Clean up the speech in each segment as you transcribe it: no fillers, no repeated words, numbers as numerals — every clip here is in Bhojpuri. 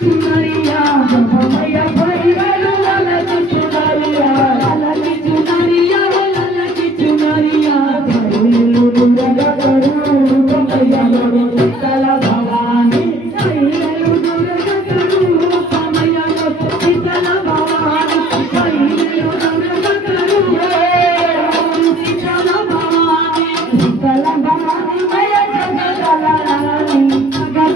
चुनरिया मैया भैरव लाला की चुनरिया लाला की चुनरिया लाला की चुनरिया भैरव दुर्गा करूप मैया मोरी शीतला भवानी भैरव दुर्गा करूप मैया मोरी शीतला भवानी भैरव दुर्गा करूप शीतला भवानी शीतला भवानी मैया जगदला रानी शीतला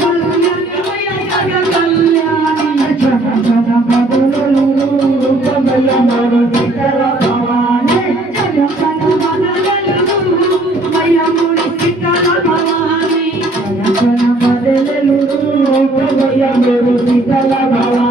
भवानी